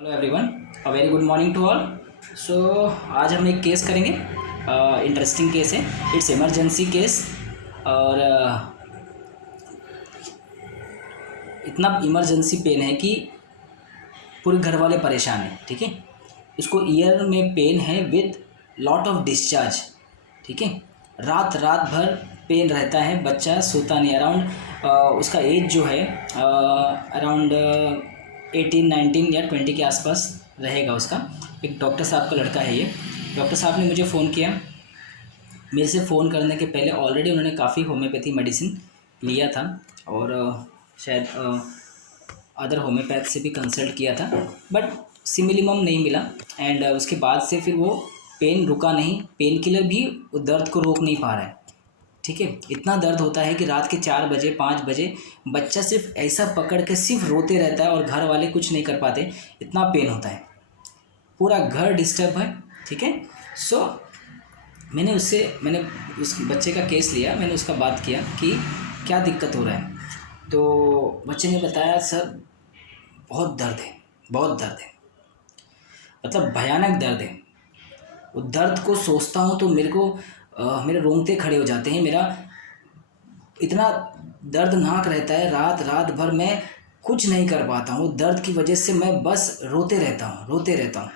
Hello everyone, a very good morning to all. So आज हम एक केस करेंगे। इंटरेस्टिंग केस है, इट्स इमरजेंसी केस। और इतना इमरजेंसी पेन है कि पूरे घर वाले परेशान हैं। ठीक है, उसको ईयर में पेन है विद लॉट ऑफ डिस्चार्ज। ठीक है, रात रात भर पेन रहता है, बच्चा सोता नहीं। अराउंड उसका एज जो है अराउंड 18 19 या 20 के आसपास रहेगा उसका। एक डॉक्टर साहब का लड़का है ये। डॉक्टर साहब ने मुझे फ़ोन किया। मेरे से फ़ोन करने के पहले ऑलरेडी उन्होंने काफ़ी होम्योपैथी मेडिसिन लिया था और शायद अदर होम्योपैथ से भी कंसल्ट किया था, बट सिमिलिमम नहीं मिला। एंड उसके बाद से फिर वो पेन रुका नहीं। पेन किलर भी दर्द को रोक नहीं पा रहा है। ठीक है, इतना दर्द होता है कि रात के 4 बजे 5 बजे बच्चा सिर्फ ऐसा पकड़ के सिर्फ रोते रहता है और घर वाले कुछ नहीं कर पाते। इतना पेन होता है, पूरा घर डिस्टर्ब है। ठीक है, सो मैंने उस बच्चे का केस लिया, मैंने उसका बात किया कि क्या दिक्कत हो रहा है। तो बच्चे ने बताया, सर बहुत दर्द है, बहुत दर्द है, मतलब भयानक दर्द है। वो दर्द को सोचता हूँ तो मेरे रोंगटे खड़े हो जाते हैं। मेरा इतना दर्दनाक रहता है, रात रात भर मैं कुछ नहीं कर पाता हूँ। दर्द की वजह से मैं बस रोते रहता हूँ, रोते रहता हूँ।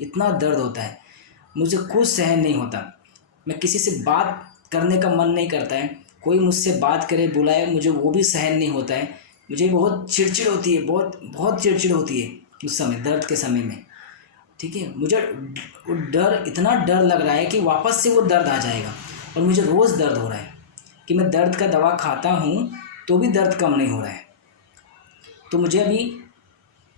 इतना दर्द होता है, मुझे कुछ सहन नहीं होता। मैं किसी से बात करने का मन नहीं करता है। कोई मुझसे बात करे बुलाए, मुझे वो भी सहन नहीं होता है। मुझे बहुत चिड़चिड़ होती है, बहुत बहुत चिड़चिड़ होती है उस समय, दर्द के समय में। ठीक है, मुझे इतना डर लग रहा है कि वापस से वो दर्द आ जाएगा। और मुझे रोज़ दर्द हो रहा है कि मैं दर्द का दवा खाता हूँ तो भी दर्द कम नहीं हो रहा है। तो मुझे अभी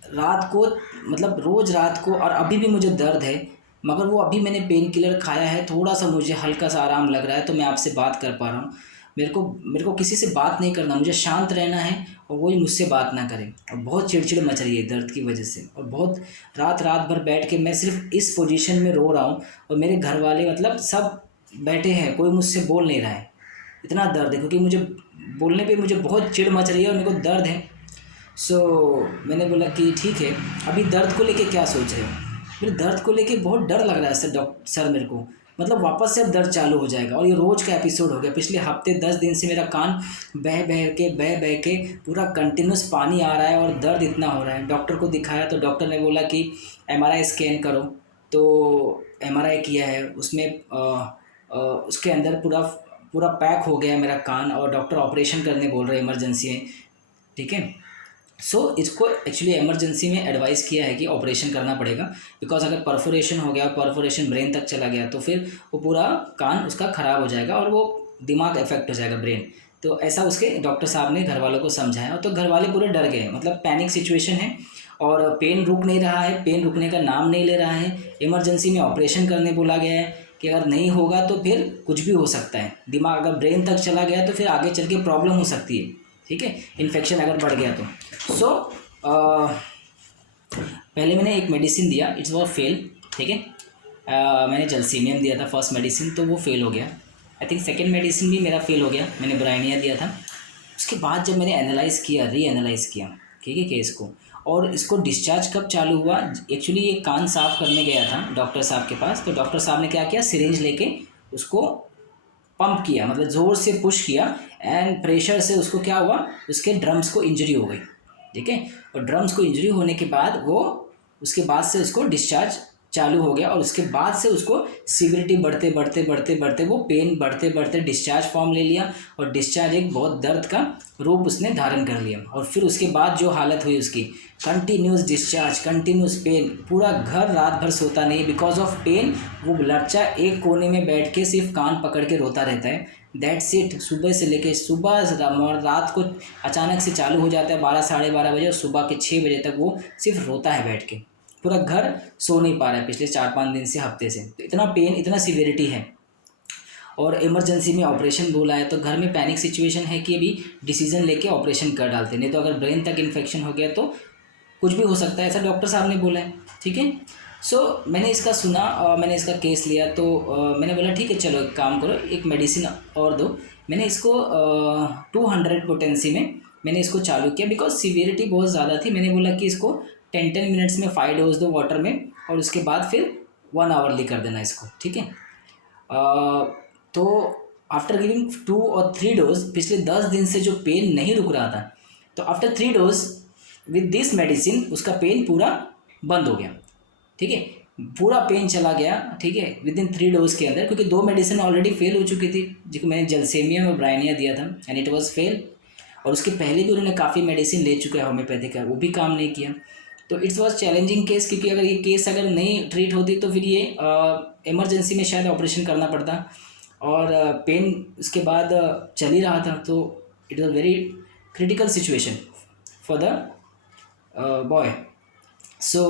रात को, मतलब रोज़ रात को, और अभी भी मुझे दर्द है, मगर वो अभी मैंने पेन किलर खाया है, थोड़ा सा मुझे हल्का सा आराम लग रहा है, तो मैं आपसे बात कर पा रहा हूँ। मेरे को किसी से बात नहीं करना, मुझे शांत रहना है और कोई मुझसे बात ना करे। और बहुत चिड़चिड़ मच रही है दर्द की वजह से, और बहुत रात रात भर बैठ के मैं सिर्फ इस पोजीशन में रो रहा हूँ। और मेरे घर वाले मतलब सब बैठे हैं, कोई मुझसे बोल नहीं रहा है। इतना दर्द है क्योंकि मुझे बोलने पे मुझे बहुत चिढ़ मच रही है और मेरे को दर्द है। सो मैंने बोला कि ठीक है, अभी दर्द को लेके क्या सोच रहे हो। मेरे दर्द को लेके बहुत डर लग रहा है सर मेरे को, मतलब वापस से अब दर्द चालू हो जाएगा। और ये रोज़ का एपिसोड हो गया। पिछले हफ्ते 10 दिन से मेरा कान बह बह के पूरा कंटिन्यूस पानी आ रहा है और दर्द इतना हो रहा है। डॉक्टर को दिखाया तो डॉक्टर ने बोला कि एमआरआई स्कैन करो। तो एमआरआई किया है, उसमें उसके अंदर पूरा पूरा पैक हो गया है मेरा कान, और डॉक्टर ऑपरेशन करने बोल रहे हैं इमरजेंसी में। ठीक है, इसको एक्चुअली इमरजेंसी में एडवाइस किया है कि ऑपरेशन करना पड़ेगा, बिकॉज अगर परफोरेशन हो गया, परफोरेशन ब्रेन तक चला गया तो फिर वो पूरा कान उसका ख़राब हो जाएगा और वो दिमाग इफेक्ट हो जाएगा, ब्रेन। तो ऐसा उसके डॉक्टर साहब ने घर वालों को समझाया, तो घर वाले पूरे डर गए, मतलब पैनिक सिचुएशन है। और पेन रुक नहीं रहा है, पेन रुकने का नाम नहीं ले रहा है। इमरजेंसी में ऑपरेशन करने बोला गया है कि अगर नहीं होगा तो फिर कुछ भी हो सकता है। दिमाग अगर ब्रेन तक चला गया तो फिर आगे चल के प्रॉब्लम हो सकती है। ठीक है, इन्फेक्शन अगर बढ़ गया तो। सो पहले मैंने एक मेडिसिन दिया, इट्स वॉज फेल। ठीक है, मैंने जलसीनियम दिया था फर्स्ट मेडिसिन, तो वो फेल हो गया। आई थिंक सेकेंड मेडिसिन भी मेरा फेल हो गया, मैंने ब्राइनिया दिया था। उसके बाद जब मैंने एनालाइज़ किया, री एनालाइज़ किया, ठीक है, केस को, और इसको डिस्चार्ज कब चालू हुआ। एक्चुअली ये कान साफ़ करने गया था डॉक्टर साहब के पास, तो डॉक्टर साहब ने क्या किया, सिरिंज लेके उसको पंप किया, मतलब ज़ोर से पुश किया, एंड प्रेशर से उसको क्या हुआ, उसके ड्रम्स को इंजरी हो गई। ठीक है, और ड्रम्स को इंजरी होने के बाद वो, उसके बाद से उसको डिस्चार्ज चालू हो गया, और उसके बाद से उसको सीवियरिटी बढ़ते बढ़ते बढ़ते बढ़ते वो पेन बढ़ते बढ़ते डिस्चार्ज फॉर्म ले लिया, और डिस्चार्ज एक बहुत दर्द का रूप उसने धारण कर लिया। और फिर उसके बाद जो हालत हुई उसकी, कंटिन्यूस डिस्चार्ज, कंटिन्यूस पेन, पूरा घर रात भर सोता नहीं बिकॉज ऑफ पेन। वो लड़चा एक कोने में बैठ के सिर्फ कान पकड़ के रोता रहता है, दैट्स इट। सुबह से लेके रात को अचानक से चालू हो जाता है 12 साढ़े 12 बजे, और सुबह के 6 बजे तक वो सिर्फ रोता है बैठ के। पूरा घर सो नहीं पा रहा है पिछले 4 5 दिन से, हफ्ते से। तो इतना पेन, इतना सीवियरिटी है, और इमरजेंसी में ऑपरेशन बोला है, तो घर में पैनिक सिचुएशन है कि अभी डिसीजन लेके ऑपरेशन कर डालते, नहीं तो अगर ब्रेन तक इन्फेक्शन हो गया तो कुछ भी हो सकता है, ऐसा डॉक्टर साहब ने बोला है। ठीक है, सो मैंने इसका सुना और मैंने इसका केस लिया, तो मैंने बोला ठीक है, चलो एक काम करो, एक मेडिसिन और दो। मैंने इसको 200 पोटेंसी में मैंने इसको चालू किया, बिकॉज सीवियरिटी बहुत ज़्यादा थी। मैंने बोला कि इसको 10 मिनट्स में 5 डोज दो वाटर में, और उसके बाद फिर 1 आवरली कर देना इसको, ठीक है। तो आफ्टर गिविंग 2 और 3 डोज, पिछले 10 दिन से जो पेन नहीं रुक रहा था, तो after 3 dose with this medicine उसका पेन पूरा बंद हो गया, ठीक है, पूरा पेन चला गया, ठीक है, विद इन 3 डोज के अंदर, क्योंकि 2 मेडिसिन ऑलरेडी फेल हो चुकी थी, जिसको मैंने जलसेमिया और ब्राइनिया दिया था एंड इट वाज फेल, और उसके पहले भी उन्होंने काफ़ी मेडिसिन ले चुके हैं होम्योपैथिक का, वो भी काम नहीं किया। तो इट्स वॉज चैलेंजिंग केस, क्योंकि अगर ये केस अगर नहीं ट्रीट होती तो फिर ये इमरजेंसी में शायद ऑपरेशन करना पड़ता, और पेन उसके बाद चल ही रहा था, तो it was very critical situation for the boy. So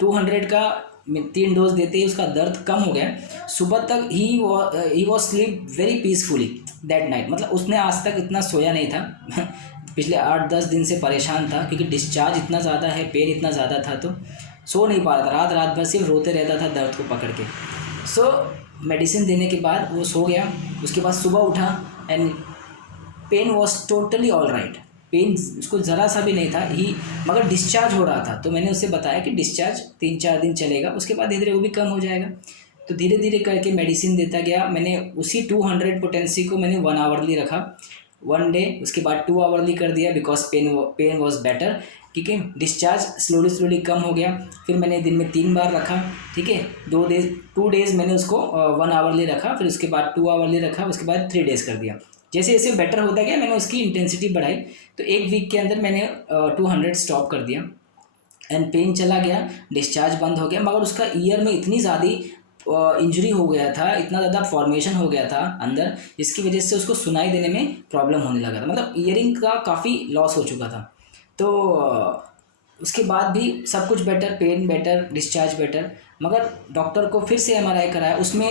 200 का 3 डोज देते ही उसका दर्द कम हो गया। सुबह तक he was sleep very peacefully that night, मतलब उसने आज तक इतना सोया नहीं था पिछले 8-10 दिन से परेशान था, क्योंकि डिस्चार्ज इतना ज़्यादा है, पेन इतना ज़्यादा था, तो सो नहीं पा रहा था, रात भर सिर्फ रोते रहता था दर्द को पकड़ के। सो मेडिसिन देने के बाद वो सो गया, उसके बाद सुबह उठा and pain was totally all right, pain उसको ज़रा सा भी नहीं था ही, मगर डिस्चार्ज हो रहा था। तो मैंने उससे बताया कि डिस्चार्ज 3-4 दिन चलेगा, उसके बाद धीरे धीरे वो भी कम हो जाएगा। तो धीरे धीरे करके मेडिसिन देता गया। मैंने उसी 200 पोटेंसी को मैंने 1 आवरली रखा 1 डे, उसके बाद 2 आवरली कर दिया, बिकॉज पेन वॉज बेटर, ठीक है। डिस्चार्ज स्लोली कम हो गया। फिर मैंने दिन में 3 बार रखा, ठीक है, 2 डेज़ मैंने उसको 1 आवरली रखा, फिर उसके बाद 2 आवरली रखा, उसके बाद 3 डेज़ कर दिया। जैसे जैसे बेटर होता गया मैंने उसकी इंटेंसिटी बढ़ाई, तो 1 वीक के अंदर मैंने 200 स्टॉप कर दिया एंड पेन चला गया, डिस्चार्ज बंद हो गया। मगर उसका ईयर में इतनी ज़्यादा इंजरी हो गया था, इतना ज़्यादा फॉर्मेशन हो गया था अंदर, जिसकी वजह से उसको सुनाई देने में प्रॉब्लम होने लगा था, मतलब ईयरिंग का काफ़ी लॉस हो चुका था। तो उसके बाद भी सब कुछ better, pain better, discharge better, मगर डॉक्टर को फिर से MRI कराया, उसमें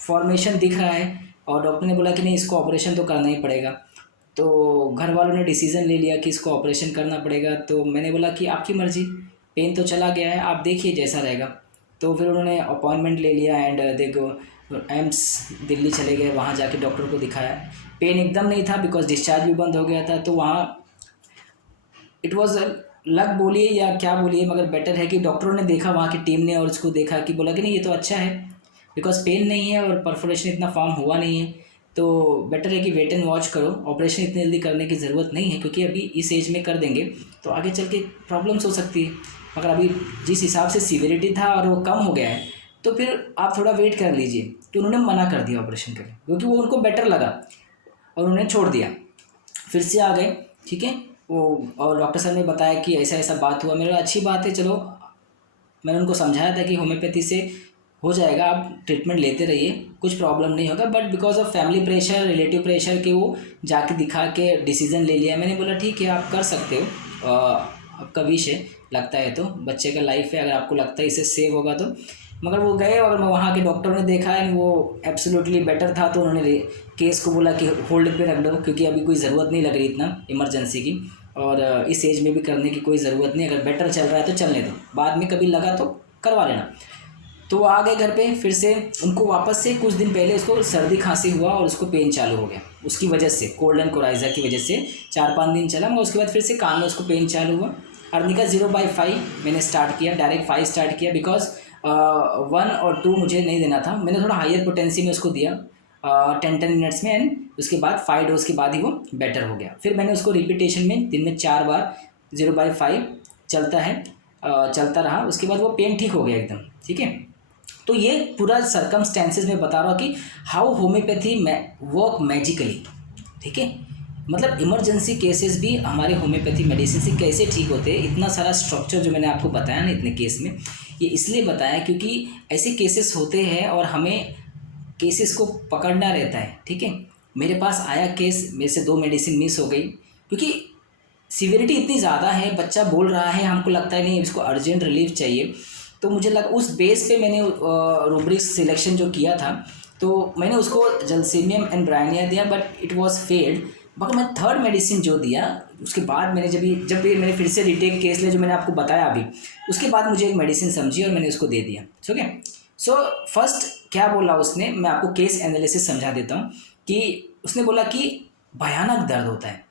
फॉर्मेशन दिख रहा है, और डॉक्टर ने बोला कि नहीं इसको ऑपरेशन तो करना ही पड़ेगा। तो घर वालों ने डिसीज़न ले लिया कि इसको ऑपरेशन करना पड़ेगा। तो मैंने बोला कि आपकी मर्ज़ी, पेन तो चला गया है, आप देखिए जैसा रहेगा। तो फिर उन्होंने अपॉइंटमेंट ले लिया एंड देखो एम्स दिल्ली चले गए, वहाँ जाके डॉक्टर को दिखाया। पेन एकदम नहीं था बिकॉज डिस्चार्ज भी बंद हो गया था, तो वहाँ इट वॉज लक बोलिए या क्या बोलिए, मगर बेटर है कि डॉक्टरों ने देखा, वहाँ की टीम ने, और उसको देखा कि बोला कि नहीं ये तो अच्छा है, बिकॉज पेन नहीं है और परफोरेशन इतना फॉर्म हुआ नहीं है, तो बेटर है कि वेट एंड वॉच करो, ऑपरेशन इतनी जल्दी करने की ज़रूरत नहीं है, क्योंकि अभी इस एज में कर देंगे तो आगे चल के प्रॉब्लम्स हो सकती है। मगर अभी जिस हिसाब से सीवियरिटी था और वो कम हो गया है, तो फिर आप थोड़ा वेट कर लीजिए। तो उन्होंने मना कर दिया ऑपरेशन के लिए, क्योंकि वो उनको बेटर लगा और उन्होंने छोड़ दिया। फिर से आ गए, ठीक है, वो और डॉक्टर साहब ने बताया कि ऐसा ऐसा बात हुआ। मेरा अच्छी बात है, चलो मैंने उनको समझाया था कि होम्योपैथी से हो जाएगा, आप ट्रीटमेंट लेते रहिए, कुछ प्रॉब्लम नहीं होगा, but because of family pressure, relative pressure के वो जाके दिखा के डिसीज़न ले लिया। मैंने बोला ठीक है आप कर सकते हो, आपका विश है, लगता है तो, बच्चे का लाइफ है, अगर आपको लगता है इससे सेव होगा तो। मगर वो गए और मैं वहाँ के डॉक्टर ने देखा एंड वो एब्सोल्युटली बेटर था, तो उन्होंने केस को बोला कि होल्ड पे रख लो, क्योंकि अभी कोई ज़रूरत नहीं लग रही इतना इमरजेंसी की, और इस एज में भी करने की कोई ज़रूरत नहीं, अगर बेटर चल रहा है तो चलने दो, बाद में कभी लगा तो करवा लेना। तो वो आ गए घर पे, फिर से उनको वापस से कुछ दिन पहले उसको सर्दी खांसी हुआ और उसको पेन चालू हो गया, उसकी वजह से कोल्ड एंड कोराइज़ा की वजह से 4-5 दिन चला, मगर उसके बाद फिर से कान में उसको पेन चालू हुआ। अर्निका 0/5 मैंने स्टार्ट किया, डायरेक्ट 5 स्टार्ट किया, बिकॉज 1 और 2 मुझे नहीं देना था, मैंने थोड़ा हायर पोटेंसी में उसको दिया 10 मिनट्स में, एंड उसके बाद 5 डोज के बाद ही वो बेटर हो गया। फिर मैंने उसको रिपीटेशन में दिन में 4 बार 0/5 चलता है, चलता रहा, उसके बाद वो पेन ठीक हो गया एकदम, ठीक है। तो ये पूरा सर्कमस्टेंसेस में बता रहा हूँ कि हाउ होम्योपैथी वर्क मैजिकली, ठीक है, मतलब इमरजेंसी केसेस भी हमारे होम्योपैथी मेडिसिन से कैसे ठीक होते हैं। इतना सारा स्ट्रक्चर जो मैंने आपको बताया ना इतने केस में, ये इसलिए बताया क्योंकि ऐसे केसेस होते हैं और हमें केसेस को पकड़ना रहता है, ठीक है। मेरे पास आया केस, मेरे से 2 मेडिसिन मिस हो गई, क्योंकि सीवियरिटी इतनी ज़्यादा है, बच्चा बोल रहा है, हमको लगता है नहीं इसको अर्जेंट रिलीफ चाहिए, तो मुझे लगा उस बेस पे मैंने रूब्रिक्स सिलेक्शन जो किया था, तो मैंने उसको जलसेमियम एंड ब्राइनिया दिया, बट इट वाज फेल्ड। मगर मैं थर्ड मेडिसिन जो दिया, उसके बाद मैंने जब ये मैंने फिर से रिटेक केस लिया जो मैंने आपको बताया अभी, उसके बाद मुझे एक मेडिसिन समझी और मैंने उसको दे दिया, ठीक है। सो फर्स्ट क्या बोला उसने, मैं आपको केस एनालिसिस समझा देता हूँ कि उसने बोला कि भयानक दर्द होता है,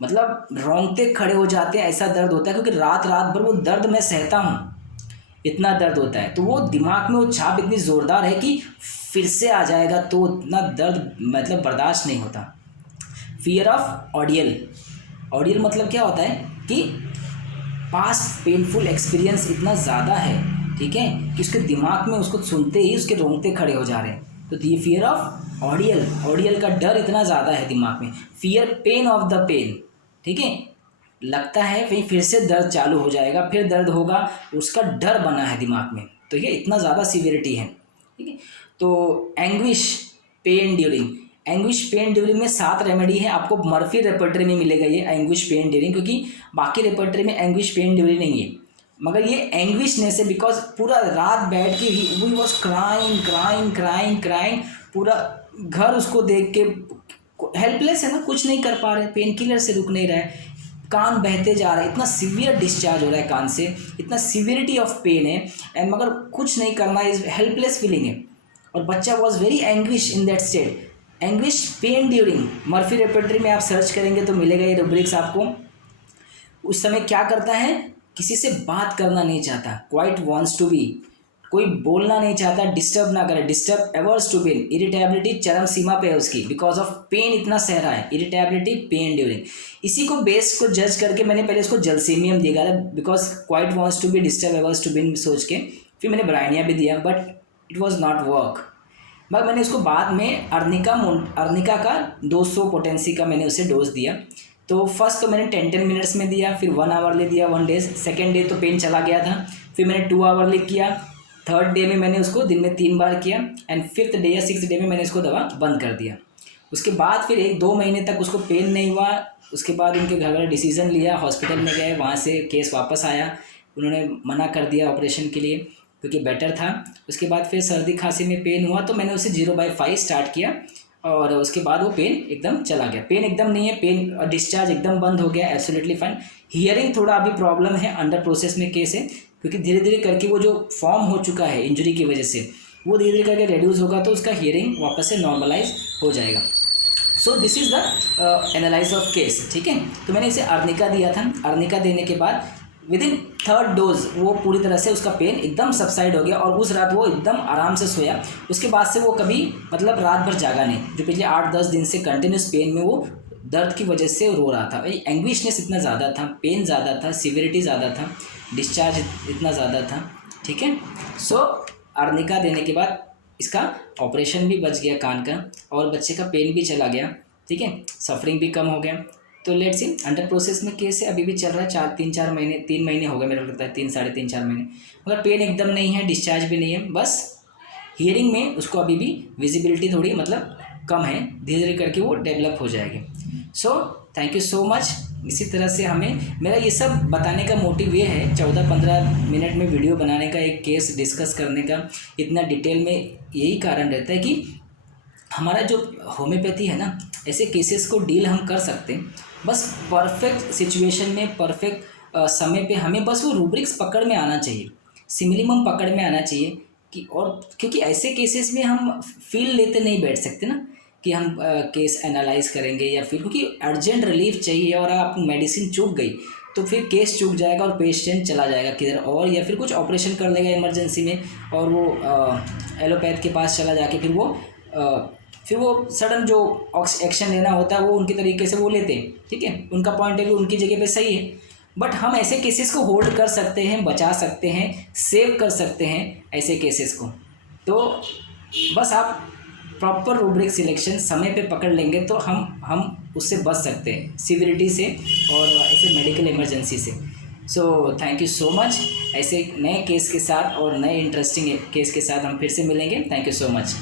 मतलब रोंगटे खड़े हो जाते हैं, ऐसा दर्द होता है, क्योंकि रात रात भर वो दर्द मैं सहता हूँ, इतना दर्द होता है। तो वो दिमाग में वो छाप इतनी ज़ोरदार है कि फिर से आ जाएगा तो इतना दर्द मतलब बर्दाश्त नहीं होता। फियर ऑफ ऑडियल, ऑडियल मतलब क्या होता है कि पास्ट पेनफुल एक्सपीरियंस इतना ज़्यादा है, ठीक है, कि उसके दिमाग में उसको सुनते ही उसके रोंगटे खड़े हो जा रहे हैं। तो ये फियर ऑफ ऑडियल, ऑडियल का डर इतना ज़्यादा है दिमाग में। Fear pain of the pain, ठीक है, लगता है फिर से दर्द चालू हो जाएगा, फिर दर्द होगा, उसका डर बना है दिमाग में। तो ये इतना ज़्यादा सीवियरिटी है, ठीक है। तो anguish pen during, anguish pen during में 7 रेमेडी है, आपको मर्फी रेपर्टरी में मिलेगा ये एंग्विश पेन ड्यूरिंग, क्योंकि बाकी रेपर्टरी में एंग्विश पेन ड्यूरिंग नहीं है, मगर ये एंग्विशनेस है बिकॉज पूरा रात बैठ के he was crying crying crying crying, पूरा घर उसको देख के हेल्पलेस है ना, कुछ नहीं कर पा रहे, पेन किलर से रुक नहीं रहा है, कान बहते जा रहा है, इतना सीवियर डिस्चार्ज हो रहा है कान से, इतना सीवियरिटी ऑफ पेन है, एंड मगर कुछ नहीं करना, इज हेल्पलेस फीलिंग है। और बच्चा was very anguish in that state, anguish pen during. Murphy repertory में आप सर्च करेंगे तो मिलेगा ये रुब्रिक्स आपको। उस समय क्या करता है, किसी से बात करना नहीं चाहता, क्वाइट वॉन्ट्स टू बी, कोई बोलना नहीं चाहता, डिस्टर्ब ना करे, disturb averse to pain, irritability चरम सीमा पे है उसकी, बिकॉज ऑफ पेन इतना सह रहा है, इरिटेबिलिटी पेन ड्यूरिंग। इसी को बेस को जज करके मैंने पहले उसको जलसेमियम दिया था, because quite wants to be disturb averse to pain सोच के, फिर मैंने ब्राइनिया भी दिया, but it was not work. मगर मैंने उसको बाद में अर्निका का 200 पोटेंसी का मैंने उसे डोज दिया। तो फर्स्ट तो मैंने 10 मिनट्स में दिया, फिर 1 आवर दिया 1 डे, सेकेंड डे तो पेन चला गया था, फिर मैंने 2 आवर किया, थर्ड डे में मैंने उसको दिन में 3 बार किया, एंड 5th डे या 6th डे में मैंने उसको दवा बंद कर दिया। उसके बाद फिर 1-2 महीने तक उसको पेन नहीं हुआ। उसके बाद उनके घर वाले डिसीज़न लिया, हॉस्पिटल में गए, वहाँ से केस वापस आया, उन्होंने मना कर दिया ऑपरेशन के लिए क्योंकि बेटर था। उसके बाद फिर सर्दी खांसी में पेन हुआ तो मैंने उसे 0/5 स्टार्ट किया, और उसके बाद वो पेन एकदम चला गया। पेन एकदम नहीं है, पेन डिस्चार्ज एकदम बंद हो गया, एब्सोल्युटली फाइन। हियरिंग थोड़ा अभी प्रॉब्लम है, अंडर प्रोसेस में केस है, क्योंकि धीरे धीरे करके वो जो फॉर्म हो चुका है इंजरी की वजह से, वो धीरे धीरे करके रिड्यूस होगा तो उसका हियरिंग वापस से नॉर्मलाइज हो जाएगा। So this is the analyse of case, ठीक है। तो मैंने इसे अर्निका दिया था, अर्निका देने के बाद विदिन 3rd डोज वो पूरी तरह से उसका पेन एकदम सबसाइड हो गया, और उस रात वो एकदम आराम से सोया। उसके बाद से वो कभी मतलब रात भर जागा नहीं, जो पिछले 8-10 दिन से कंटिन्यूस पेन में वो दर्द की वजह से रो रहा था। एंग्विशनेस इतना ज़्यादा था, पेन ज़्यादा था, सीवियरिटी ज़्यादा था, डिस्चार्ज इतना ज़्यादा था, ठीक है। सो अर्निका देने के बाद इसका ऑपरेशन भी बच गया कान का, और बच्चे का पेन भी चला गया, ठीक है, सफरिंग भी कम हो गया। तो लेट्स सी, अंडर प्रोसेस में केस है, अभी भी चल रहा है, 3 महीने हो गए मेरे को लगता है, 3-3.5 महीने, मगर पेन एकदम नहीं है, डिस्चार्ज भी नहीं है, बस हियरिंग में उसको अभी भी विजिबिलिटी थोड़ी मतलब कम है, धीरे धीरे करके वो डेवलप हो जाएगी। So thank you so much. इसी तरह से मेरा ये सब बताने का मोटिव ये है, 14-15 मिनट में वीडियो बनाने का, एक केस डिस्कस करने का इतना डिटेल में, यही कारण रहता है कि हमारा जो होम्योपैथी है ना, ऐसे केसेस को डील हम कर सकते हैं, बस परफेक्ट सिचुएशन में, परफेक्ट समय पे हमें बस वो रूब्रिक्स पकड़ में आना चाहिए, सिमिलिमम पकड़ में आना चाहिए कि, और क्योंकि ऐसे केसेस में हम फील लेते नहीं बैठ सकते ना कि हम केस एनालाइज करेंगे, या फिर क्योंकि अर्जेंट रिलीफ चाहिए, और आप मेडिसिन चूक गई तो फिर केस चूक जाएगा और पेशेंट चला जाएगा किधर और, या फिर कुछ ऑपरेशन कर लेगा इमरजेंसी में, और वो एलोपैथ के पास चला जाके फिर वो सडन जो एक्शन लेना होता है वो उनके तरीके से वो लेते हैं, ठीक है, उनका पॉइंट ऑफ व्यू उनकी जगह पे सही है, बट हम ऐसे केसेस को होल्ड कर सकते हैं, बचा सकते हैं, सेव कर सकते हैं ऐसे केसेस को। तो बस आप प्रॉपर रूब्रिक सिलेक्शन समय पे पकड़ लेंगे तो हम उससे बच सकते हैं, सीवियरिटी से और ऐसे मेडिकल इमरजेंसी से। So thank you so much. ऐसे नए केस के साथ और नए इंटरेस्टिंग केस के साथ हम फिर से मिलेंगे। Thank you so much.